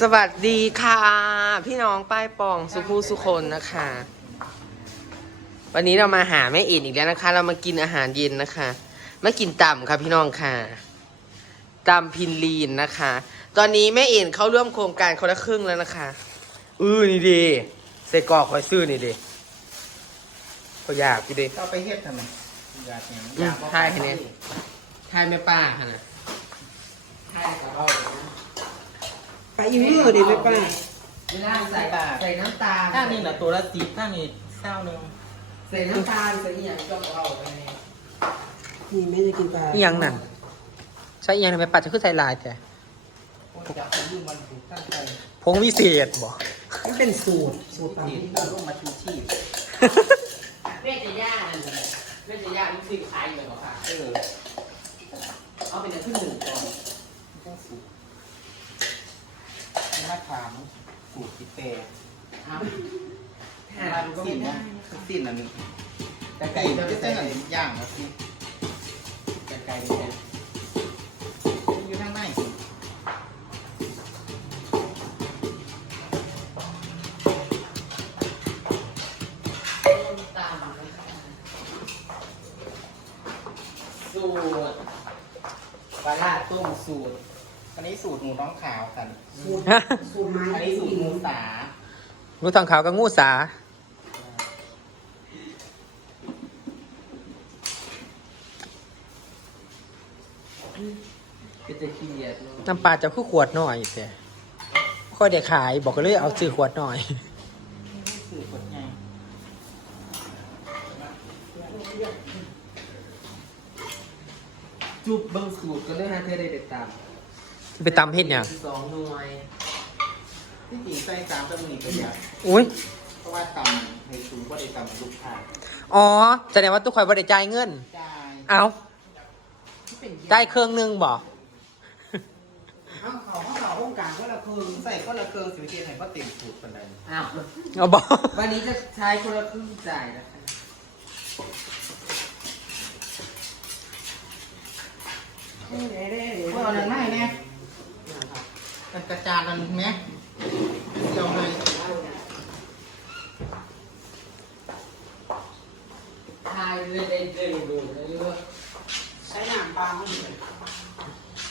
สวัสดีค่ะ พี่น้องป้ายปองสุภูสุคนนะคะ วันนี้เรามาหาแม่เอ็นอีกแล้วนะคะ เรามากินอาหารเย็นนะคะมากินต่ำค่ะพี่น้องค่ะต่ำพินลีนนะคะ ตอนนี้แม่เอ็นเข้าร่วมโครงการคนละครึ่งแล้วนะคะอือนี่ดีเซกรอกคอยซื้อนี่ดีก็อยากกูดิเอาไปเฮ็ดทำไมอยากเนี่ยอืมใช่ค่ะเนี่ยทายแม่ป้าค่ะนะทายกับเรา ไปอีมือดิไม่ป้าเวลาใส่ใส่น้ำตาลถ้านี่นะตัวละสิบถ้านี่เศร้าหนึ่งใส่น้ำตาลใส่อหย่างก็เอาไปเนี่ยนี่แม่จะกินปลาอีหยังนั่นใช่อีหยังทำไมปัดจะขึ้นใส่ลายแต่คนจะเอาลูกมันถูกตั้งใจพงวิเศษบ่ มันเป็นสูตรสูตรปลาที่เอาลูกมาชูชีพแม่จะย่านั่นเลยแม่จะย่าลูกศิษย์ขายอยู่เหรอคะเออเอาเป็นอันที่หนึ่งก่อน ต้องสูตรมาถามสูตรที่แปรเอาร้านสิ้นนะสิ้นอันนี้แต่ไก่จะใส่อันย่างนะสิแต่ไก่เนี่ยอยู่ข้างในตามนะคะสูตรปลาร้าต้มสูตร อันนี้สูตรหมูน้องขาวกันสูตรสูตรไม้อันนี้สูตรหมูสางูทองขาวกับงูสา ก็จะขี้เกียจน้ำปลาจะคือขวดหน่อยแต่ค่อยได้ขายบอกก็เลยเอาซื้อขวดหน่อย สูตรคนไงจุบเบิ้งสูตรก็เลยฮะเธอได้ติดตาม ไปตำเพ็ดเนี่ยงสองหน่วยที่จริงใส่สามตำหนิก็อยากอุ้ย เพราะว่าตำในสูงก็ได้ตำลูกค้าอ๋อ แสดงว่าทุกคนบริจ่ายเงินจ่ายเอาได้เครื่องหนึงบ่เอาเขาเขาเขาองค์การก็ละคืนใส่ก็ละเครื่องสิวิเทียนไหนก็เต็มสูตรปันใดเอาเอาบ่วันนี้จะใช้คนละครึ่งจ่ายนะคะเด้เด้เด้เพื่อเอาหนังไหนเนี่ยมัน กระจานนั่นไหมเดี๋ยวไงทายเรื่อยๆเรื่อยๆเรื่อยใช้น้ำปลาเขาดิ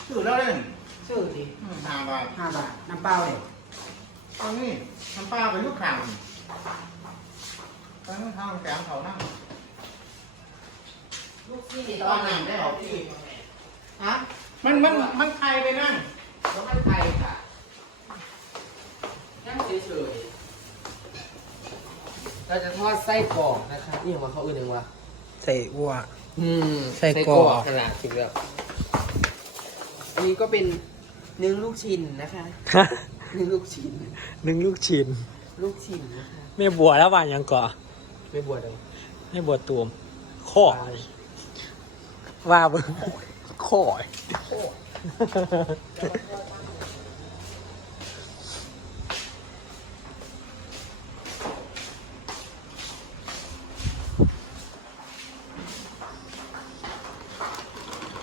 สูตรแล้วเลยซื้อดิห้าบาทห้าบาทน้ำเปล่าเลยเอานี่น้ำปลาไปลูกข่างตอนนั้นทำแกงเขานั่งลูกซี่ตอนนั้นได้ออกที่ฮะมันมันมันใครไปนั่งแล้วมันไทยค่ะ เฉยๆเราจะทอดไส้กรอกนะคะนี่ของเขาอื่นยังวะใส่วัวอืมไส้กรอก ขนาดถึงแบบอันนี้ก็เป็นเนื้อลูกชิ้นนะคะเนื้อลูกชิ้น หนึ่งลูกชิ้นลูกชิ้นนะคะแม่บัวแล้ววานยังก่อไม่บวชเลยแม่บัวตูมข้อว่าเบิ่งข้อย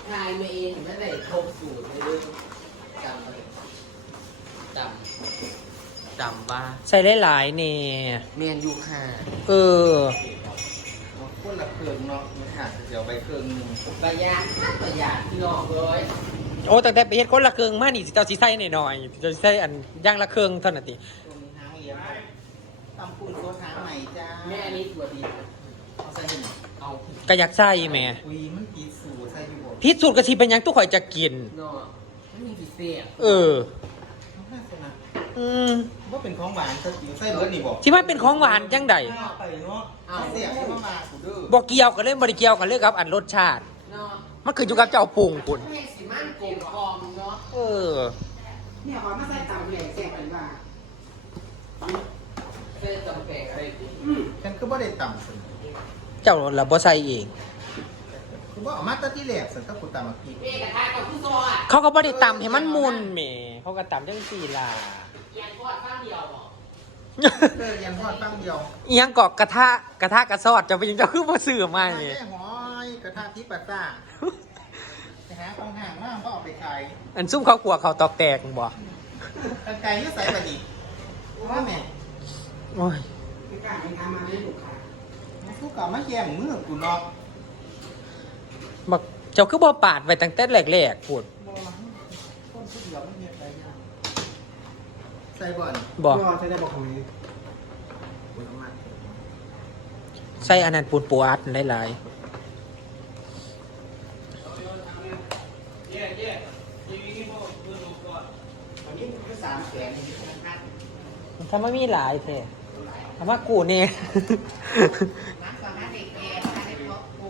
ทายมาเองไม่ได้ครบสูตรในเรื่องจำเลยจำจำว่าใส่หลายๆเนี่ยเมียนยูค่ะเออ คนละเครื่องเนาะมันขาดเดี๋ยวไปเครื่องหนึงประหยัดประหยัดพี่น้องเลยโอ้แต่แต่ไปเฮ็ดคนละเครื่องมานี่สิเจ้าสิใส่หน่อยๆเจะใส่อันอย่างละเครื่องเท่านั้นติตรงนี้ทางเอียงตำปูนตัวทางใหม่จ้าแม่อันนี้ตัวดีเอาใส่หนึ่งเอาก็อยากใส่แหม่อุ้ยมันปีสูตรใส่อยู่บ่พิษสูตรกะทิเป็นหยังตู้ข่อยจะกินเนาะไม่มีพิเศษเออเอาให้สินะ อืมว่าเป็นของหวานใส่อยู่ใส่เบิร์ดนี่บอกที่มันเป็นของหวานจังใดเอาไปเนาะเอาเสียบที่มามากูเด้อบ่เกี่ยวกันเลยบ่ได้เกี่ยวกันเลยครับอันรสชาติ เนาะมันขึ้นอยู่กับเจ้าปรุงคุณแม่สิมันกลมกล่อมเนาะเออ เนี่ยขอมาใส่เตาแหลกแซ่บกันว่าเส้นจำแพงอะไรดีฉันคือว่าได้ต่ำสุดเจ้าละบ่ใส่เอง คือว่าเอามาแตัที่แหลกสุดถ้ากูต่ำมากี่เอ๊ะกระทะกับผู้ซออะ เขาก็บ่ได้ตำให้มันมุนแหมเขาก็ตำจังซี่ล่ะยังทอดข้าง เดียวเหรอเด้อยันทอดตั้งเดียวอีหยังกอกกระทะกระทะกระซอดจะเป็นหยังเจ้าคือบ่ซื้อมาแม่นี่หอยกระทะที่ปัสซ่าไปหาของห่างมากก็เอาไปขายอันซุ่มเขาขัวเขาตอกแตกบ่เกันไกลก็ใส่แบบนี้ว่าแม่โอ้ยไม่กล้าไม่กล้ามาไม่ลูกค้าทุกกับมาแย่งมือกูเนาะบักเจ้าคือบ่ปาดไว้ตั้งแต่แรกๆพูด คนผู้เดียวไม่มีอะไรยากใส่บ่อนบ่ก็จะได้บอกทำไมกูน้ำมันใส่อันนั้นปูนปูอัดหลายวันนี้ก็สามแสนนี่ธนาคารๆทำไมมีหลายแท้ทำไมากูนี่น้ำสามารถเด็กแก่ได้เพราะกู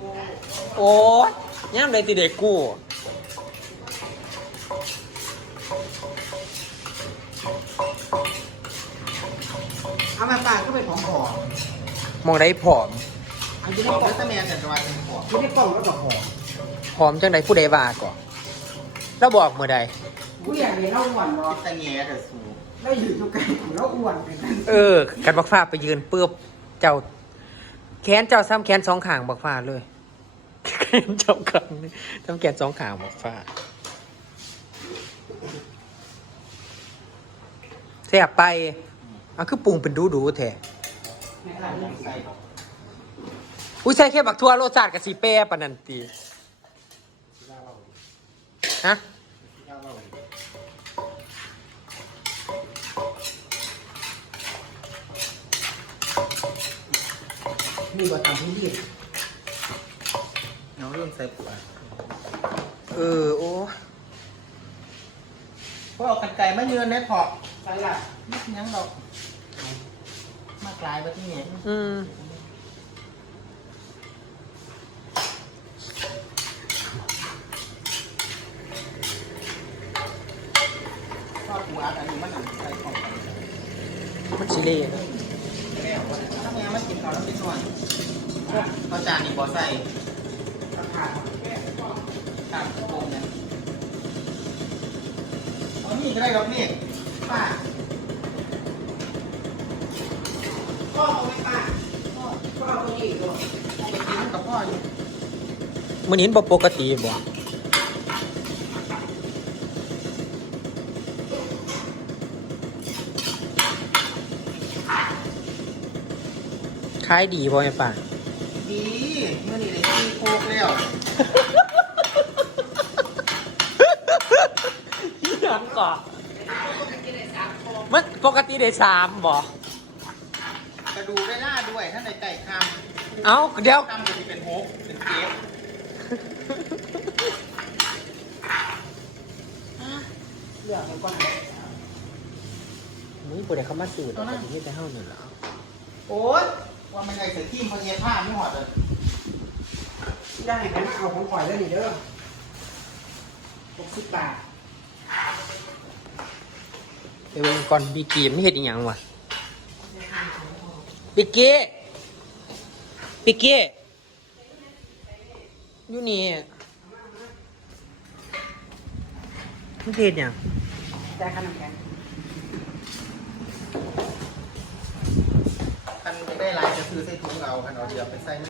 โอ้ยย่ำเลยติเด็กกู มาปากก็เป็นของของมองได้ผอมอันนี้บได้อกกล่อว่างตะเมียกันจะว่าเป็นของที่ได้กล่องแล้วก็ของผอมจังไดผู้ใดว่าก่อนแล้วบอกเมื่อใดผู้ใหญ่เนี่ยเราอ้วนบ่ตะเมียแต่สูงเราอยู่ตรงกลางเราอ้วนเป็นกันเออ กันบักฟ้าไปยืนเปื้อบเจ้า แขนเจ้าซ้ำแขนสองข้างบักฟ้าเลยแขนเจ้าข้างนี่ซ้ำแขนสองข้างบักฟ้าแซ่บไปเอาคือปรุงเป็นดูดูๆแท้ในตลาดนี่ใส่อุ้ยใส่แค่บักทั่วโรสชาติกับสีเป้ปานนันตีฮะมีบททำพื้นที่เอาเรื่องใส่ปากเออ โอ้พวกเอากันไก่มาเยือนในถอกใส่ละไม่ยังดอกมาก ลายไปที่นี่อืมทอดปูอัดอันนี้มันหนังใส่ของกันมันชิเล่ถ้าแม่ไม่กินเขาแล้วกินหน่อยข้าวจานนี่บ่ใส่ราคาตามโกงเนี่ยเอานี่ก็ได้ดอกนี่ป้า ก็เอาไม่ป้าก็เอาตัวนี้ด้วย ไปกินกับพ่ออยู่ มันเห็นบ่ปกติบ่ขายดีบ่แม่ป่าดีเมื่อนี้เลยตีโคกแล้วยังก่อนมันปกติได้สามบ่กระดูกได้ล่าด้วยท่านในไก่คเอ้าเดี๋ยวำคำจะเป็นฮกเป็นเจ็บ เลือกมันก่อนมึงบ่ได้เข้ามาสื่อดอกแต่นี่แต่เฮานี่ล่ะโอ๊ยว่ามันไงเสือขี้มันเย็นผ้าไม่หอดเลยได้ไหมเอาของข่อยแล้วนี่เด้อหกสิบบาทไปเบิ่งก่อนบิกกี้มันเฮ็ดอีหยังวะบิกกี้บิกกี้ อยู่นี่มันเฮ็ดหยังจ่ายค่าน้ำแข็งคันจะได้ลายจะซื้อใส่ถุงเอาคันเอาเดียวไปใส่